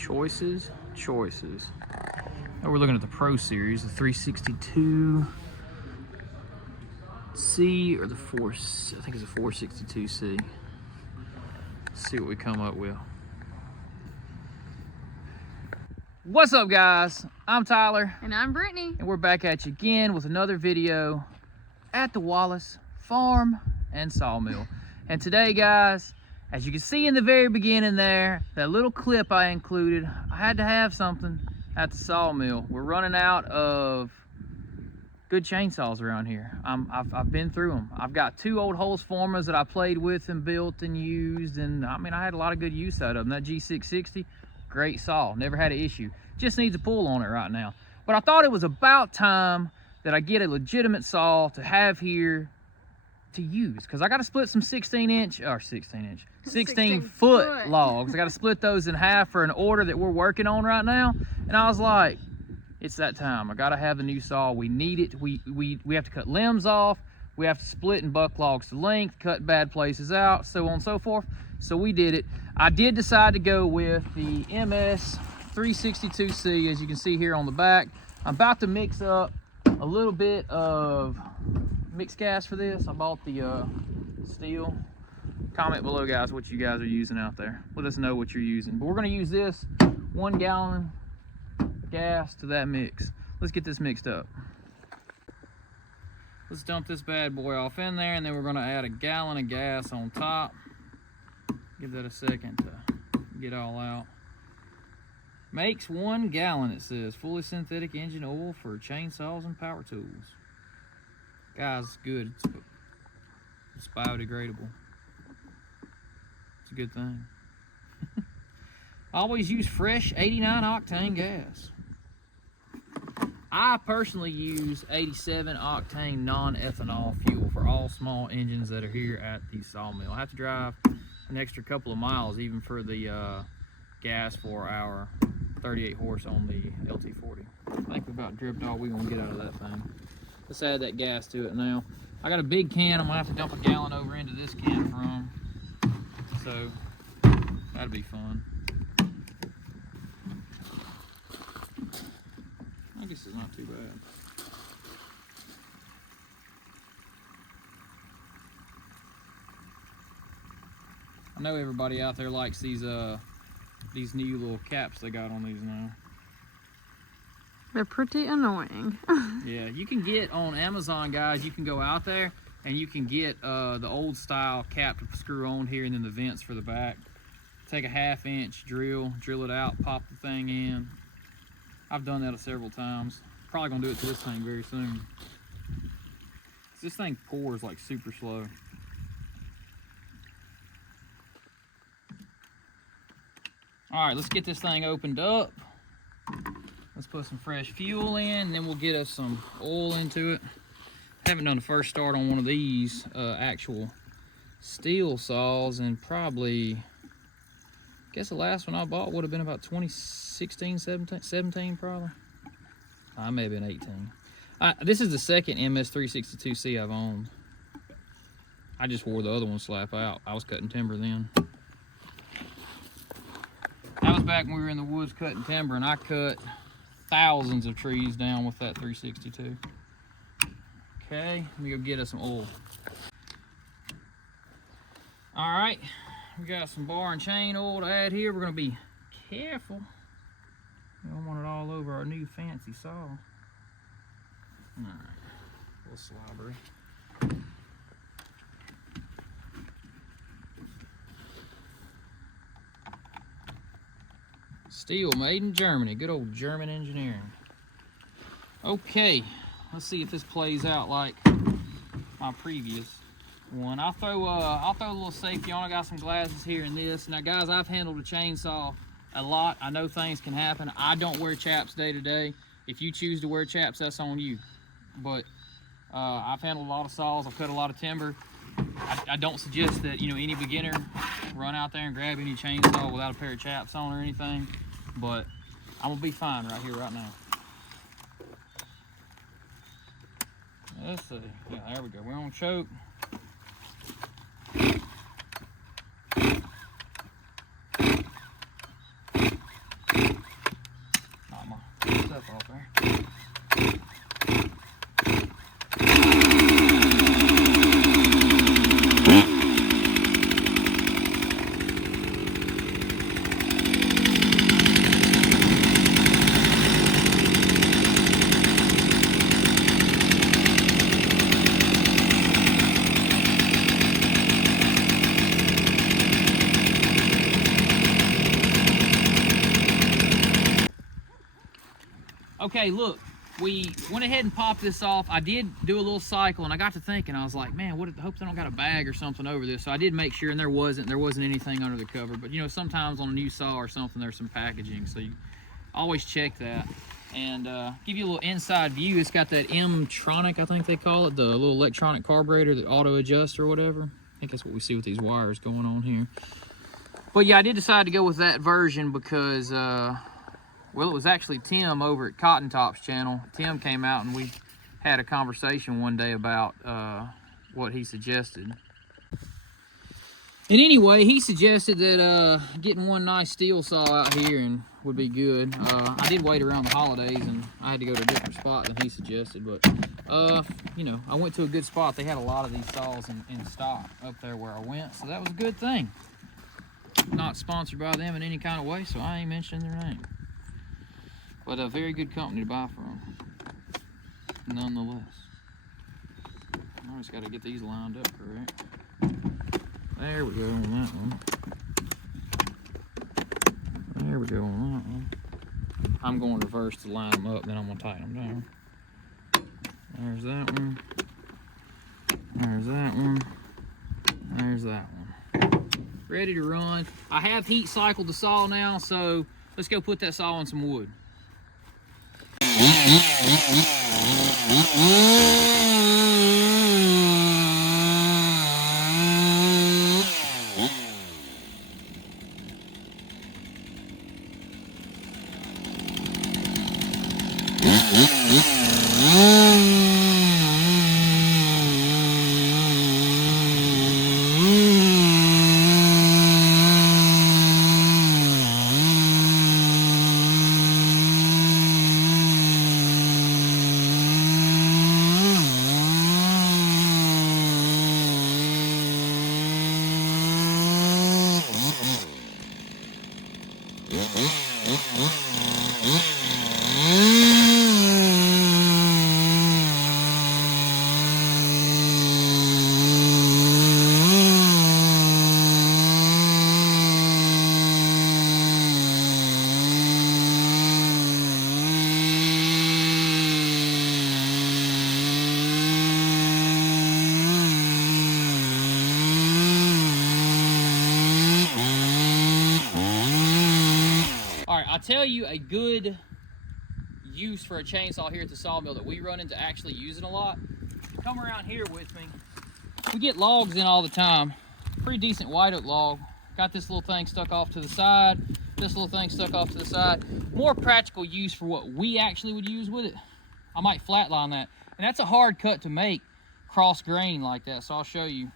Choices. Oh, we're looking at the Pro Series, the 362C or the I think it's a 462C. Let's see what we come up with. What's up, guys? I'm Tyler. And I'm Brittany. And we're back at you again with another video at the Wallace Farm and Sawmill. And today, guys, as you can see in the very beginning there, that little clip I included, I had to have something at the sawmill. We're running out of good chainsaws around here. I've been through them. I've got two old Holzformas that I played with and built and used, and I mean, I had a lot of good use out of them. That G660, great saw, never had an issue. Just needs a pull on it right now. But I thought it was about time that I get a legitimate saw to have here to use, because I got to split some 16 foot logs. I got to split those in half for an order that we're working on right now. And I was like, it's that time. I got to have the new saw. We need it. We have to cut limbs off. We have to split and buck logs to length, cut bad places out, so on and so forth. So we did it. I did decide to go with the MS362C, as you can see here on the back. I'm about to mix up a little bit of mixed gas for this. I bought the Stihl. Comment below, guys, what you guys are using out there. Let us know what you're using. But we're going to use this 1 gallon gas to that mix. Let's get this mixed up. Let's dump this bad boy off in there, and then we're going to add 1 gallon of gas on top. Give that a second to get all out. Makes 1 gallon, it says. Fully synthetic engine oil for chainsaws and power tools. Guys, it's good. It's biodegradable. It's a good thing. I always use fresh 89 octane gas. I personally use 87 octane non-ethanol fuel for all small engines that are here at the sawmill. I have to drive an extra couple of miles even for the gas for our 38 horse on the LT40. I think we about dripped all we're gonna get out of that thing. Let's add that gas to it now. I got a big can I'm gonna have to dump 1 gallon over into this can from. So that'll be fun. I guess it's not too bad. I know everybody out there likes these new little caps they got on these now. They're pretty annoying. Yeah, you can get on Amazon, guys, you can go out there and you can get the old style cap to screw on here and then the vents for the back. Take a 1/2 inch drill it out, pop the thing in. I've done that several times. Probably gonna do it to this thing very soon. This thing pours like super slow. All right, let's get this thing opened up. Let's put some fresh fuel in, and then we'll get us some oil into it. Haven't done the first start on one of these actual Stihl saws, and probably, I guess the last one I bought would have been about 2016, 17 probably. I may have been 18. This is the second MS362C I've owned. I just wore the other one slap out. I was cutting timber then. That was back when we were in the woods cutting timber, and I cut thousands of trees down with that 362. Okay, let me go get us some oil. All right, we got some bar and chain oil to add here. We're gonna be careful. We don't want it all over our new fancy saw. All right, a little slobbery. Stihl, made in Germany. Good old German engineering. Okay, let's see if this plays out like my previous one. I'll throw a little safety on. I got some glasses here in this. Now, guys, I've handled a chainsaw a lot. I know things can happen. I don't wear chaps day to day. If you choose to wear chaps, that's on you. But I've handled a lot of saws. I've cut a lot of timber. I don't suggest that, you know, any beginner run out there and grab any chainsaw without a pair of chaps on or anything. But I'm gonna be fine right here, right now. Let's see. Yeah, there we go. We're on choke. Okay, look, we went ahead and popped this off. I did do a little cycle, and I got to thinking, I was like, man, I hope they don't got a bag or something over this. So I did make sure, and there wasn't anything under the cover. But you know, sometimes on a new saw or something, there's some packaging, so you always check that. And give you a little inside view. It's got that M-tronic, I think they call it, the little electronic carburetor that auto adjusts or whatever. I think that's what we see with these wires going on here. But yeah, I did decide to go with that version because, well, it was actually Tim over at Cotton Top's channel. Tim came out and we had a conversation one day about what he suggested. And anyway, he suggested that getting one nice Stihl saw out here and would be good. I did wait around the holidays and I had to go to a different spot than he suggested, but you know, I went to a good spot. They had a lot of these saws in stock up there where I went, so that was a good thing. Not sponsored by them in any kind of way, so I ain't mentioning their name. But a very good company to buy from, nonetheless. I just got to get these lined up correct. There we go on that one. There we go on that one. I'm going reverse to line them up, then I'm going to tighten them down. There's that one. There's that one. There's that one. Ready to run. I have heat cycled the saw now, so let's go put that saw on some wood. I'll tell you a good use for a chainsaw here at the sawmill that we run into actually using a lot. Come around here with me. We get logs in all the time. Pretty decent white oak log. Got this little thing stuck off to the side. This little thing stuck off to the side. More practical use for what we actually would use with it. I might flatline that. And that's a hard cut to make cross grain like that, so I'll show you.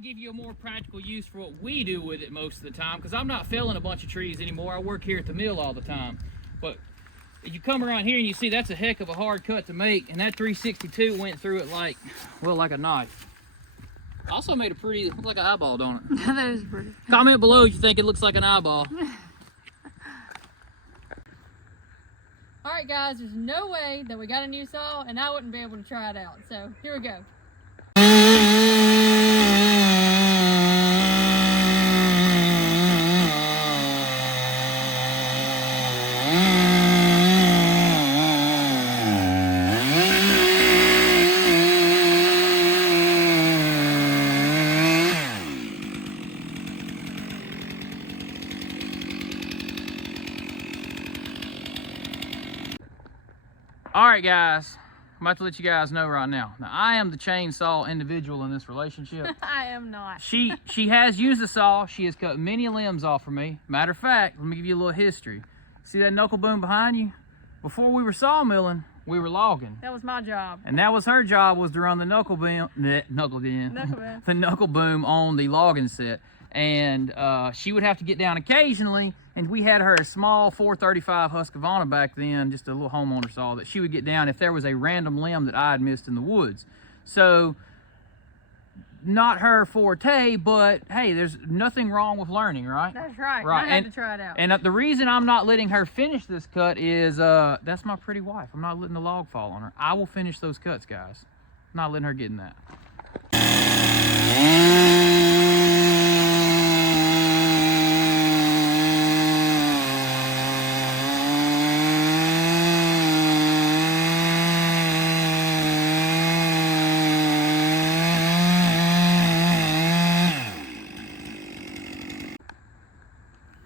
Give you a more practical use for what we do with it most of the time, because I'm not felling a bunch of trees anymore. I work here at the mill all the time. But if you come around here and you see that's a heck of a hard cut to make, and that 362 went through it like, well, like a knife. Also made a pretty, looks like an eyeball, don't it? That is pretty. Comment below if you think it looks like an eyeball. All right, guys, there's no way that we got a new saw and I wouldn't be able to try it out. So here we go. All right, guys, I'm about to let you guys know right now. Now, I am the chainsaw individual in this relationship. I am not. She has used the saw. She has cut many limbs off for me. Matter of fact, let me give you a little history. See that knuckle boom behind you? Before we were sawmilling, we were logging. That was my job. And that was her job, was to run the knuckle boom on the logging set. And she would have to get down occasionally, and we had her a small 435 Husqvarna back then, just a little homeowner saw that she would get down if there was a random limb that I had missed in the woods. So, not her forte, but hey, there's nothing wrong with learning, right? That's right. Right. I had to try it out. And the reason I'm not letting her finish this cut is that's my pretty wife. I'm not letting the log fall on her. I will finish those cuts, guys. I'm not letting her get in that.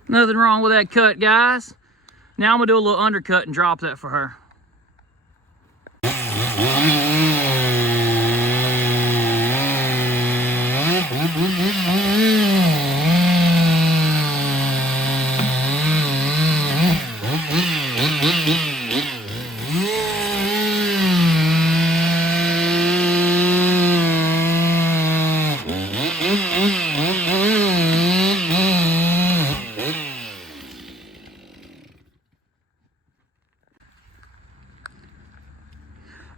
Nothing wrong with that cut, guys. Now I'm gonna do a little undercut and drop that for her.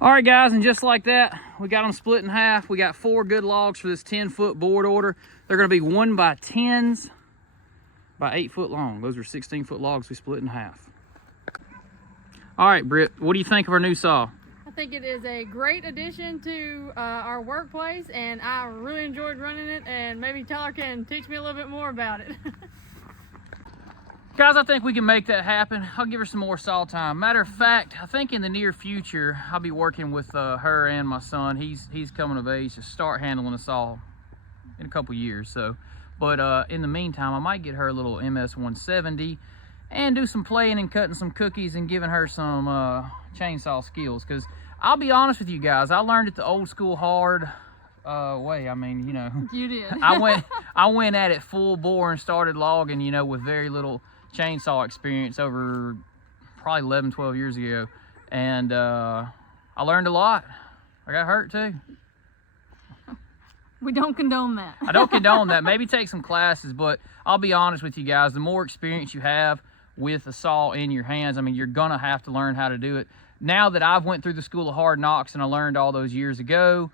All right, guys, and just like that, we got them split in half. We got 4 good logs for this 10-foot board order. They're gonna be 1x10s by 8 foot long. Those are 16-foot logs we split in half. All right, Britt, what do you think of our new saw? I think it is a great addition to our workplace, and I really enjoyed running it, and maybe Tyler can teach me a little bit more about it. Guys, I think we can make that happen. I'll give her some more saw time. Matter of fact, I think in the near future, I'll be working with her and my son. He's coming of age to start handling a saw in a couple years. So, but in the meantime, I might get her a little MS362 and do some playing and cutting some cookies and giving her some chainsaw skills. Because I'll be honest with you guys, I learned it the old school hard way. I mean, you know, You did. I went at it full bore and started logging, you know, with very little chainsaw experience over probably 11, 12 years ago. And I learned a lot. I got hurt too. We don't condone that. I don't condone that. Maybe take some classes, but I'll be honest with you guys, the more experience you have with a saw in your hands, I mean, you're gonna have to learn how to do it. Now that I've went through the school of hard knocks and I learned all those years ago,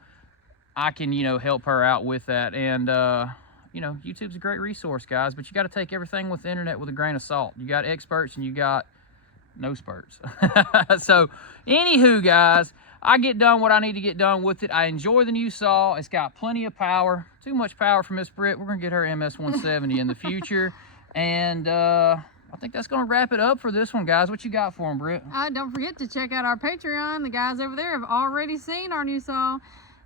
I can, you know, help her out with that. And you know, YouTube's a great resource, guys, but you got to take everything with the internet with a grain of salt. You got experts and you got no spurts. So, anywho, guys, I get done what I need to get done with it. I enjoy the new saw. It's got plenty of power. Too much power for Miss Britt. We're going to get her MS362 in the future. And I think that's going to wrap it up for this one, guys. What you got for them, Britt? Don't forget to check out our Patreon. The guys over there have already seen our new saw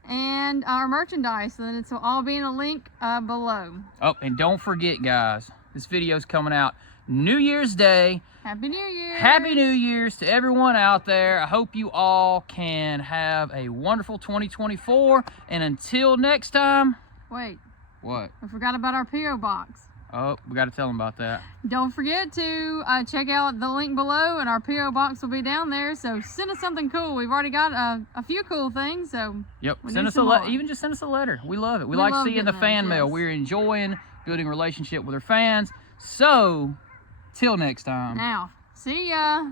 and our merchandise, and it's all be in a link below. Oh, and don't forget, guys, this video's coming out New Year's Day. Happy New Year! Happy New Year's to everyone out there. I hope you all can have a wonderful 2024, and until next time. Wait. What? I forgot about our P.O. box. Oh, we got to tell them about that. Don't forget to check out the link below, and our P.O. box will be down there. So send us something cool. We've already got a few cool things. So yep, send us even just send us a letter. We love it. We like seeing the fan mail. We're enjoying building a relationship with our fans. So, till next time. Now, see ya.